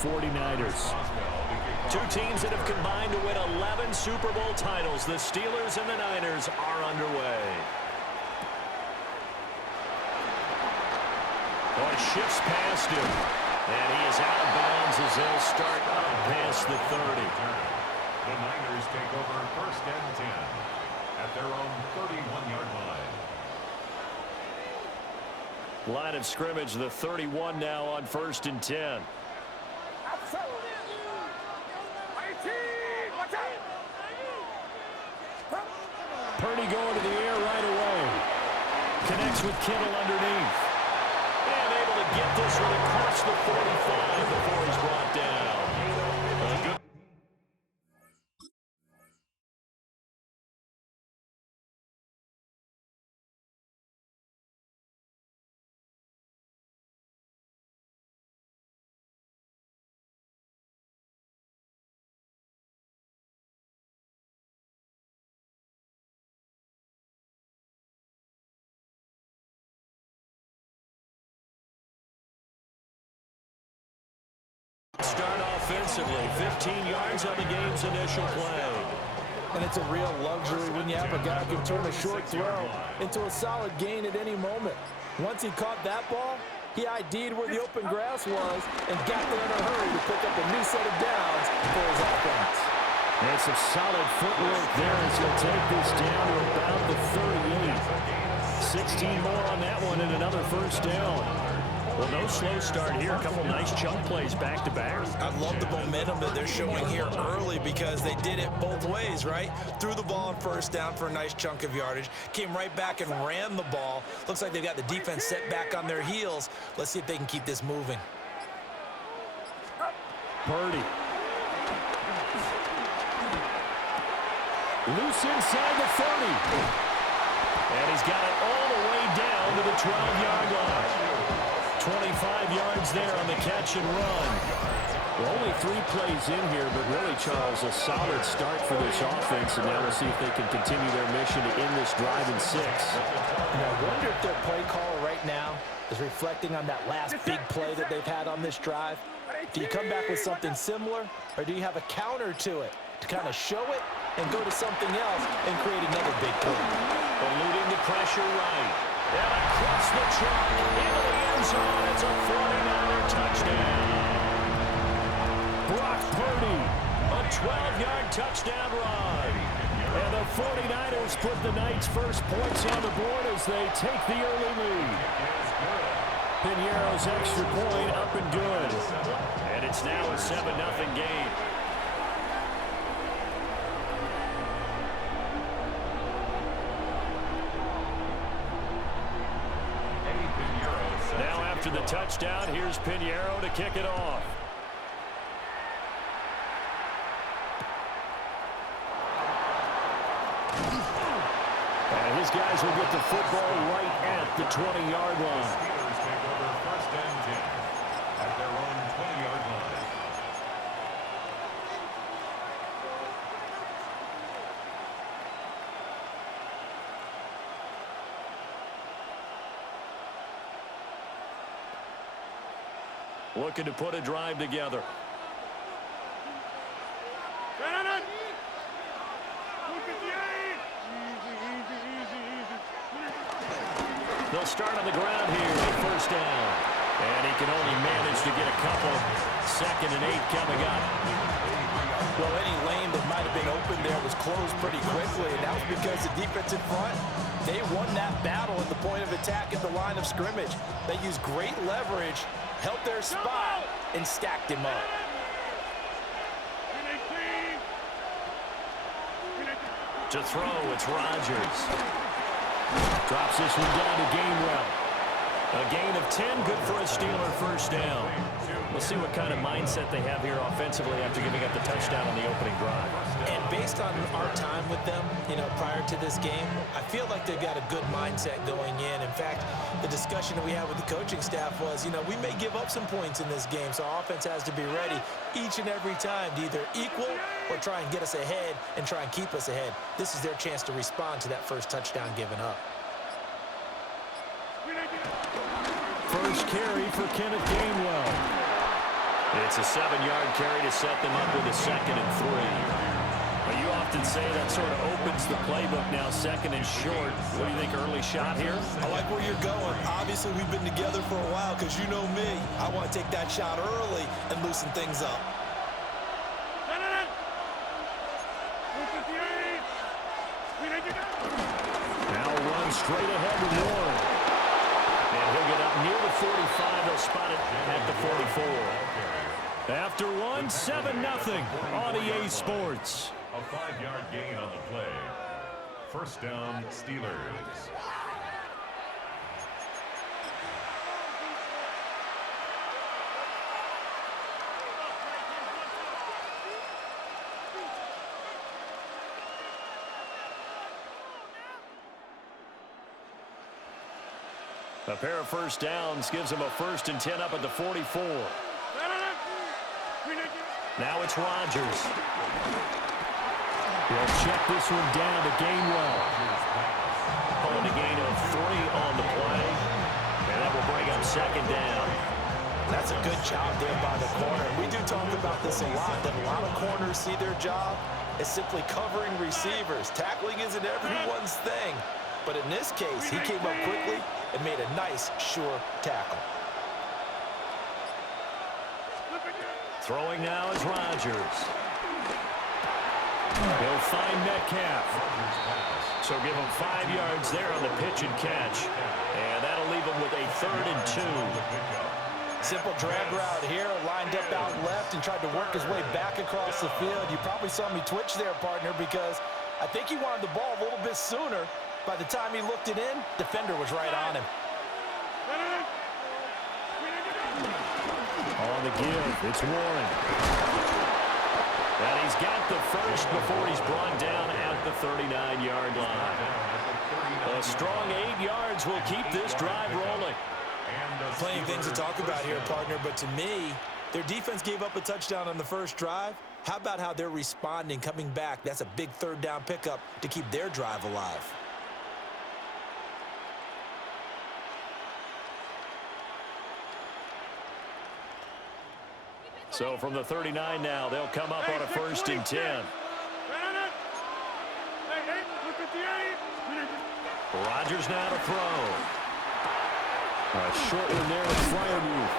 49ers. Two teams that have combined to win 11 Super Bowl titles. The Steelers and the Niners are underway. Boy, shifts past him. And he is out of bounds as they'll start up past the 30. The Niners take over 1st and 10 at their own 31-yard line. Line of scrimmage, the 31 now on 1st and 10. Purdy going to the air right away. Connects with Kittle underneath. And able to get this one across the 45 before he's brought down. A good start offensively. 15 yards on the game's initial play. And it's a real luxury when you have a guy who can turn a short throw into a solid gain at any moment. Once he caught that ball, he ID'd where the open grass was and got there in a hurry to pick up a new set of downs for his offense. And some solid footwork there as he'll take this down to about the 38. 16 more on that one and another first down. Well, no slow start here. A couple nice chunk plays back-to-back. I love the momentum that they're showing here early because they did it both ways, right? Threw the ball on 1st down for a nice chunk of yardage. Came right back and ran the ball. Looks like they've got the defense set back on their heels. Let's see if they can keep this moving. Purdy. Loose inside the 30. And he's got it all the way down to the 12-yard line. 25 yards there on the catch and run. Well, only 3 plays in here, but really, Charles, a solid start for this offense, and now we'll see if they can continue their mission to end this drive in 6. And I wonder if their play call right now is reflecting on that last big play that they've had on this drive. Do you come back with something similar, or do you have a counter to it to kind of show it and go to something else and create another big play? Eluding the pressure right. And across the truck into the end zone. It's a 49er touchdown. Brock Purdy, a 12-yard touchdown run. And the 49ers put the Knights' first points on the board as they take the early lead. Piñeiro's extra point up and good. And it's now a 7-0 game. Now after the touchdown, here's Piñeiro to kick it off. And his guys will get the football right at the 20-yard line. Steelers take over 1st and 10 at their own 20-yard line. Looking to put a drive together. They'll start on the ground here with 1st down. And he can only manage to get a couple. 2nd and 8 coming up. Well, any lane that might have been open there was closed pretty quickly, and that was because the defense in front, they won that battle at the point of attack at the line of scrimmage. They used great leverage, held their spot, and stacked him up. To throw, it's Rodgers. Drops this one down to Gainwell. A gain of 10, good for a Steeler 1st down. We'll see what kind of mindset they have here offensively after giving up the touchdown on the opening drive. And based on our time with them, prior to this game, I feel like they've got a good mindset going in. In fact, the discussion that we had with the coaching staff was, we may give up some points in this game, so our offense has to be ready each and every time to either equal or try and get us ahead and try and keep us ahead. This is their chance to respond to that first touchdown given up. First carry for Kenneth Gainwell. It's a 7-yard carry to set them up with a 2nd and 3. But you often say that sort of opens the playbook now, 2nd and short. What do you think, early shot here? I like where you're going. Obviously, we've been together for a while because you know me. I want to take that shot early and loosen things up. Now run straight ahead with Warren. And he'll get up near the 45. They'll spot it at the 44. After one, 7-0 on EA Sports. A 5-yard gain on the play. First down, Steelers. A pair of first downs gives them a 1st and 10 up at the 44. Now it's Rodgers. He'll check this one down to Gainwell. Pulling a gain of 3 on the play. And that will bring up 2nd down. That's a good job there by the corner. We do talk about this a lot, that a lot of corners see their job as simply covering receivers. Tackling isn't everyone's thing. But in this case, he came up quickly and made a nice, sure tackle. Throwing now is Rodgers. He'll find Metcalf. So give him 5 yards there on the pitch and catch. And that'll leave him with a 3rd and 2. Simple drag route here, lined up out left and tried to work his way back across the field. You probably saw me twitch there, partner, because I think he wanted the ball a little bit sooner. By the time he looked it in, defender was right on him. On the give, it's Warren. And he's got the first before he's brought down at the 39-yard line. A strong 8 yards will keep this drive rolling. Plenty of things to talk about here, partner, but to me, their defense gave up a touchdown on the first drive. How about how they're responding, coming back? That's a big 3rd down pickup to keep their drive alive. So from the 39 now, they'll come up on a 1st and 10. Rodgers now to throw. A short one there with Freiermuth.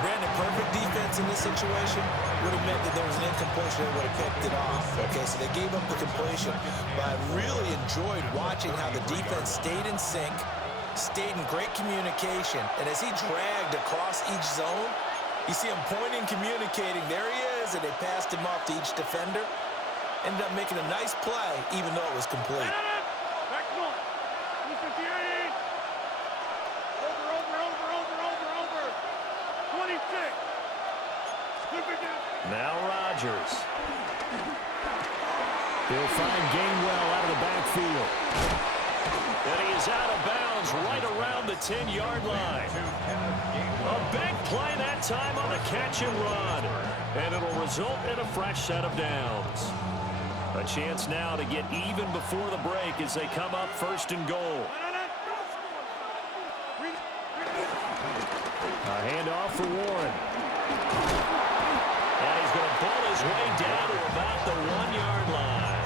Brandon, perfect defense in this situation would have meant that there was an incompletion. They would have picked it off. Okay, so they gave up the completion. But I really enjoyed watching how the defense stayed in sync, stayed in great communication. And as he dragged across each zone, you see him pointing, communicating. There he is, and they passed him off to each defender. Ended up making a nice play, even though it was complete. Now Rodgers. He'll find Gainwell out of the backfield. And he is out of bounds right around the 10-yard line. A big play that time on the catch and run. And it'll result in a fresh set of downs. A chance now to get even before the break as they come up 1st and goal. A handoff for Warren. And he's going to pull his way down to about the 1-yard line.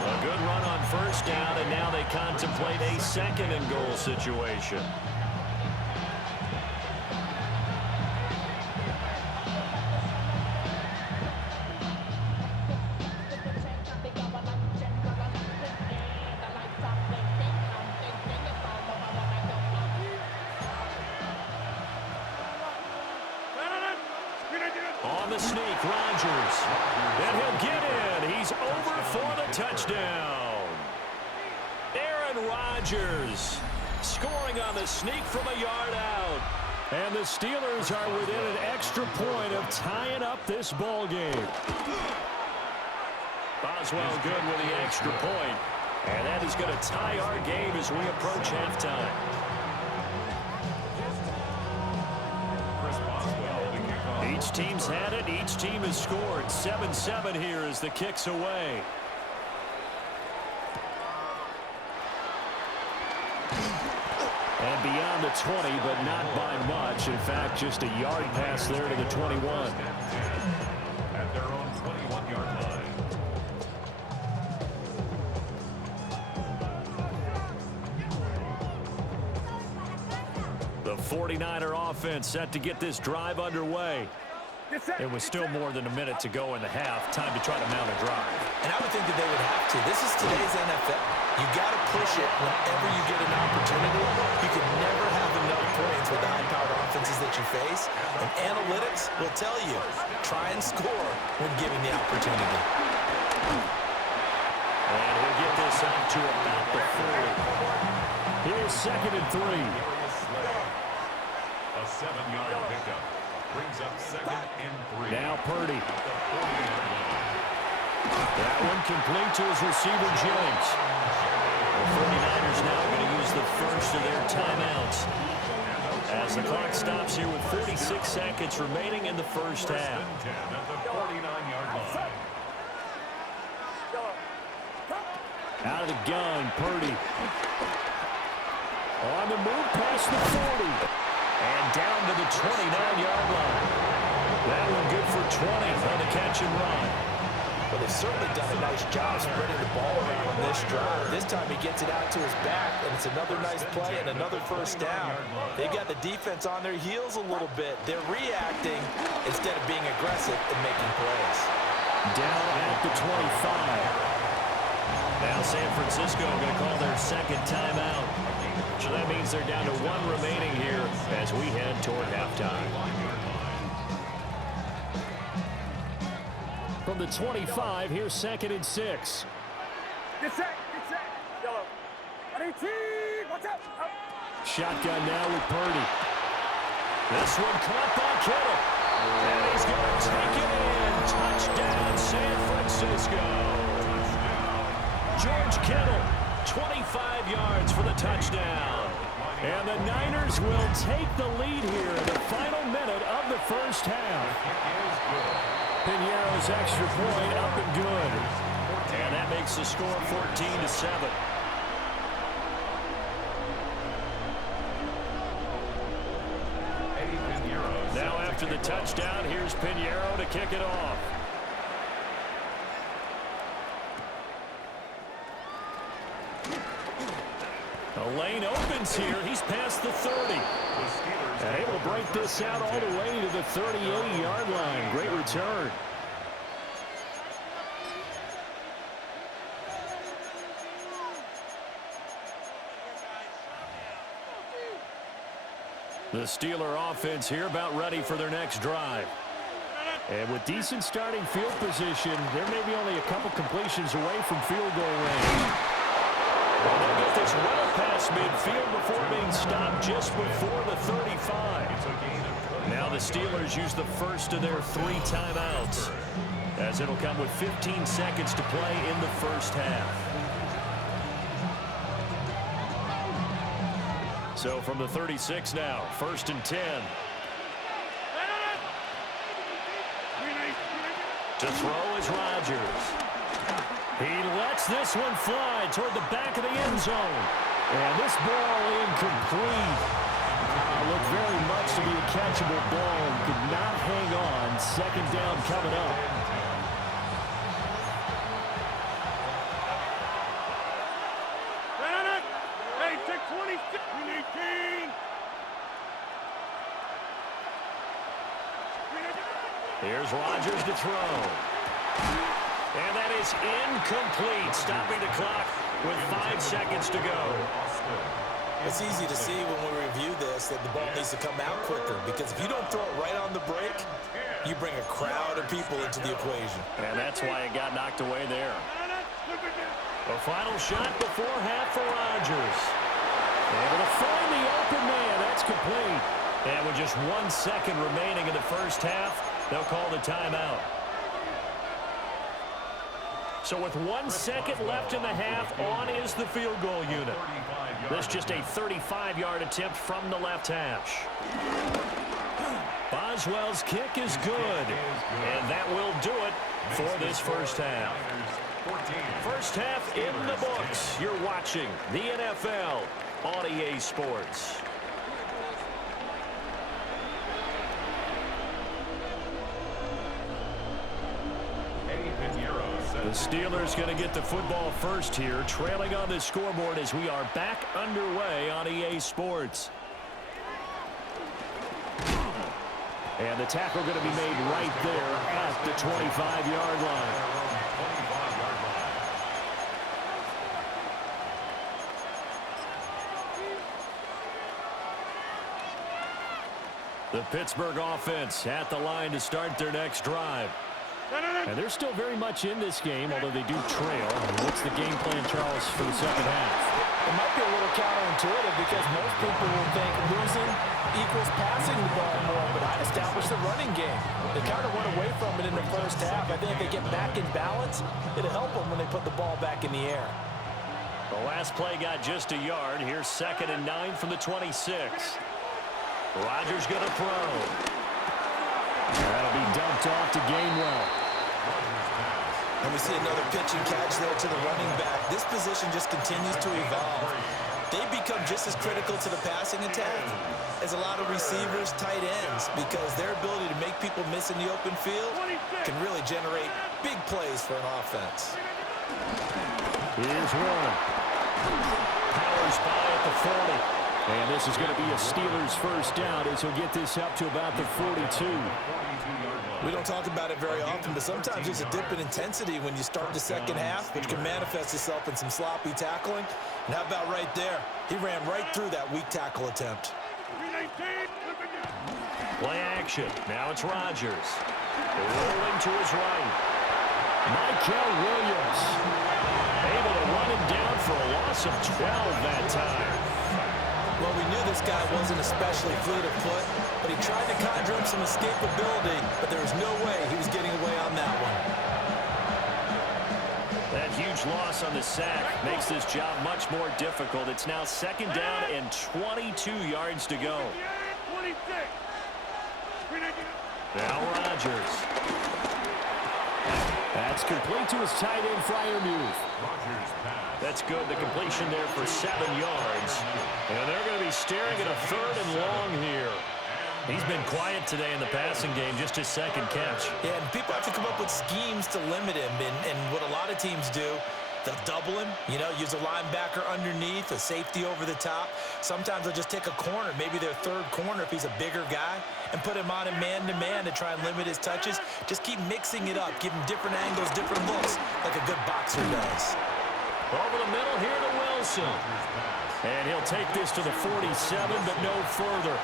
A good run on 1st down, and now they contemplate a 2nd and goal situation. On the sneak, Rodgers. And he'll get in. He's over for the touchdown. Aaron Rodgers scoring on the sneak from a yard out. And the Steelers are within an extra point of tying up this ball game. Boswell good with the extra point. And that is going to tie our game as we approach halftime. Each team's had it. Each team has scored. 7-7 here as the kick's away. And beyond around the 20, but not by much. In fact, just a yard pass there to the 21. At their own 21-yard line. The 49er offense set to get this drive underway. It was still more than a minute to go in the half. Time to try to mount a drive. And I would think that they would have to. This is today's NFL. You got to push it whenever you get an opportunity. You can never have enough points with the high-powered offenses that you face. And analytics will tell you, try and score when given the opportunity. And he'll get this out to about the 40. Here's 2nd and 3. A 7-yard pickup. Brings up 2nd and 3. Now Purdy. That one complete to his receiver, Jennings. The 49ers now going to use the first of their timeouts as the clock stops here with 46 seconds remaining in the first half. At the 49-yard line. Out of the gun, Purdy. On the move past the 40. And down to the 29-yard line. That one good for 20 on the catch and run. Well, they've certainly done a nice job spreading the ball around on this drive. This time he gets it out to his back, and it's another nice play and another first down. They've got the defense on their heels a little bit. They're reacting instead of being aggressive and making plays. Down at the 25. Now San Francisco going to call their second timeout. So that means they're down to 1 remaining here as we head toward halftime. From the 25, here's 2nd and 6. Get set, yellow. Watch out. Shotgun now with Purdy. This one caught by Kittle. And he's going to take it in. Touchdown, San Francisco. George Kittle, 25 yards for the touchdown. And the Niners will take the lead here in the final minute of the first half. Piñeiro's extra point up and good. And that makes the score 14-7. Now after the touchdown, here's Piñeiro to kick it off. The lane opens here. He's past the 30. And able to break this out all the way to the 38-yard line. Great return. The Steeler offense here about ready for their next drive. And with decent starting field position, there may be only a couple completions away from field goal range. Well, they'll get this well past midfield before being stopped just before the 35. Now the Steelers use the first of their 3 timeouts, as it'll come with 15 seconds to play in the first half. So from the 36 now, 1st and 10. To throw is Rodgers. He lets this one fly toward the back of the end zone. And this ball incomplete. Looked very much to be a catchable ball. Could not hang on. 2nd down coming up. Hey, take 26. We need 18. Here's Rodgers to throw. And that is incomplete, stopping the clock with 5 seconds to go. It's easy to see when we review this that the ball needs to come out quicker, because if you don't throw it right on the break, you bring a crowd of people into the equation. And that's why it got knocked away there. A final shot before half for Rodgers. Able to find the open man. That's complete. And with just 1 second remaining in the first half, they'll call the timeout. So with 1 second left in the half, on is the field goal unit. This just a 35-yard attempt from the left hash. Boswell's kick is good. And that will do it for this first half. First half in the books. You're watching the NFL on EA Sports. The Steelers going to get the football first here, trailing on the scoreboard as we are back underway on EA Sports. And the tackle going to be made right there at the 25-yard line. The Pittsburgh offense at the line to start their next drive. And they're still very much in this game, although they do trail. What's the game plan, Charles, for the second half? It might be a little counterintuitive because most people will think losing equals passing the ball more, but I'd establish the running game. They kind of went away from it in the first half. I think if they get back in balance, it'll help them when they put the ball back in the air. The last play got just a yard. Here's 2nd and 9 from the 26. Rodgers going to throw. That'll be dumped off to Gainwell. And we see another pitch and catch there to the running back. This position just continues to evolve. They become just as critical to the passing attack as a lot of receivers, tight ends, because their ability to make people miss in the open field can really generate big plays for an offense. Here's one. Powers by at the 40. And this is going to be a Steelers first down as he'll get this up to about the 42. We don't talk about it very often, but sometimes there's a dip in intensity when you start the second half, which can manifest itself in some sloppy tackling. And how about right there? He ran right through that weak tackle attempt. Play action. Now it's Rodgers. Rolling to his right. Michael Williams. Able to run him down for a loss of 12 that time. Well, we knew this guy wasn't especially fleet of foot, but he tried to conjure up some escapability, but there was no way he was getting away on that one. That huge loss on the sack makes this job much more difficult. It's now 2nd down and 22 yards to go. Now Rodgers. That's complete to his tight end, Freiermuth. That's good. The completion there for 7 yards. And they're going to be staring at a 3rd and long here. He's been quiet today in the passing game, just his 2nd catch. Yeah, and people have to come up with schemes to limit him. And what a lot of teams do, they'll double him, use a linebacker underneath, a safety over the top. Sometimes they'll just take a corner, maybe their 3rd corner if he's a bigger guy, and put him on a man-to-man to try and limit his touches. Just keep mixing it up, give him different angles, different looks, like a good boxer does. Over the middle here to Wilson. And he'll take this to the 47, but no further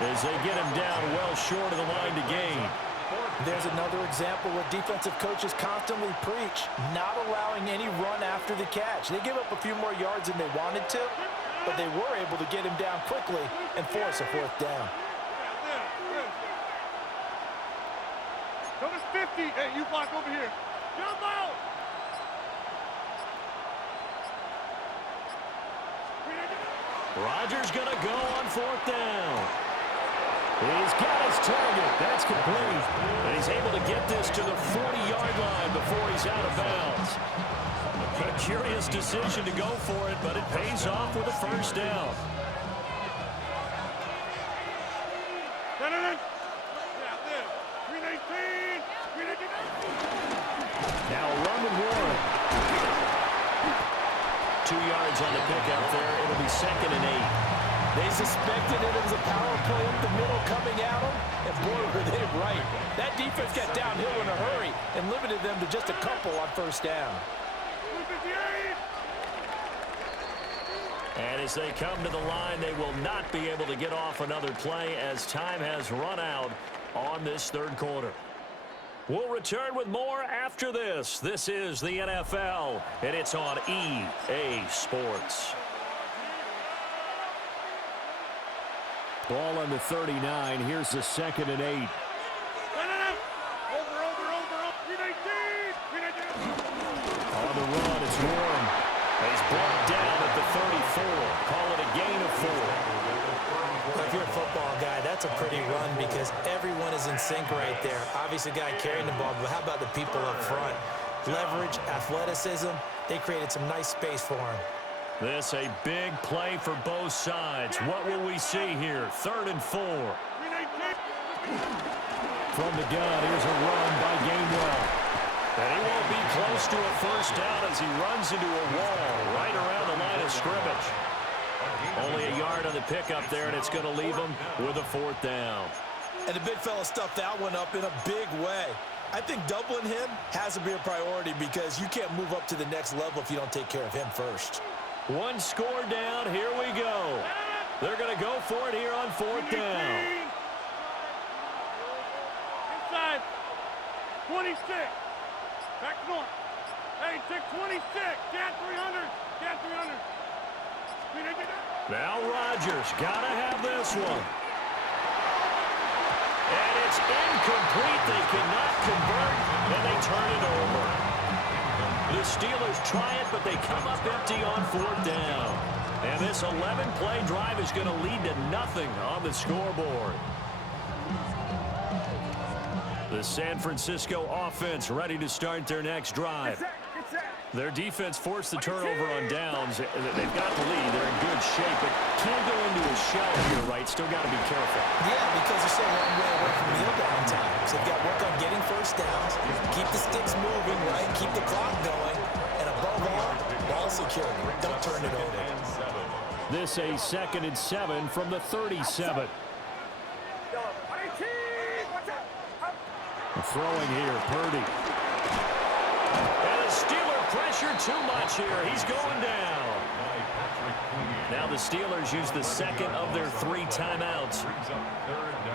as they get him down well short of the line to gain. There's another example where defensive coaches constantly preach, not allowing any run after the catch. They give up a few more yards than they wanted to, but they were able to get him down quickly and force a 4th down. Go to 50. Hey, you block over here. Jump out. Rodgers going to go on 4th down. He's got his target. That's complete. And he's able to get this to the 40-yard line before he's out of bounds. A curious decision to go for it, but it pays off with a 1st down. Now Roman Warren. 2 yards on the pickup there. It'll be 2nd and 8. They suspected it was a power play up the middle coming at them, and boy, were they right. That defense got downhill in a hurry and limited them to just a couple on 1st down. And as they come to the line, they will not be able to get off another play as time has run out on this 3rd quarter. We'll return with more after this. This is the NFL, and it's on EA Sports. Ball on the 39. Here's the 2nd and 8. On the run, it's Warren. He's brought down at the 34. Call it a gain of 4. If you're a football guy, that's a pretty run because everyone is in sync right there. Obviously, the guy carrying the ball, but how about the people up front? Leverage, athleticism, they created some nice space for him. This a big play for both sides. What will we see here? 3rd and 4. From the gun, here's a run by Gainwell. And he won't be close to a first down as he runs into a wall right around the line of scrimmage. Only a yard on the pickup there, and it's going to leave him with a 4th down. And the big fella stuffed that one up in a big way. I think doubling him has to be a priority because you can't move up to the next level if you don't take care of him first. 1 score down. Here we go. They're going to go for it here on 4th down. Inside. 26. Back north. Hey, take 26. Down 300. Down 300. Now Rodgers got to have this one. And it's incomplete. They cannot convert, and they turn it over. The Steelers try it, but they come up empty on 4th down. And this 11-play drive is going to lead to nothing on the scoreboard. The San Francisco offense ready to start their next drive. Their defense forced the turnover on downs. They've got the lead. They're in good shape, but can't go into a shell here, right? Still got to be careful. Yeah, because they're so long way away from kneel down times. They've got to work on getting first downs, keep the sticks moving, right? Keep the clock going, and above all, ball security. Don't turn it over. This a 2nd and 7 from the 37. Throwing here, Purdy. And the Steeler pressure too much here. He's going down. Now the Steelers use the 2nd of their 3 timeouts.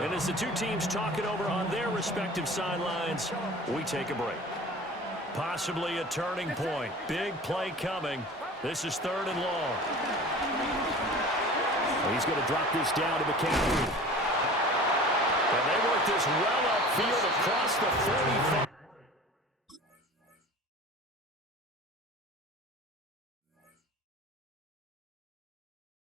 And as the two teams talk it over on their respective sidelines, we take a break. Possibly a turning point. Big play coming. This is 3rd and long. He's going to drop this down to McCaffrey. And they work this well upfield across the 45.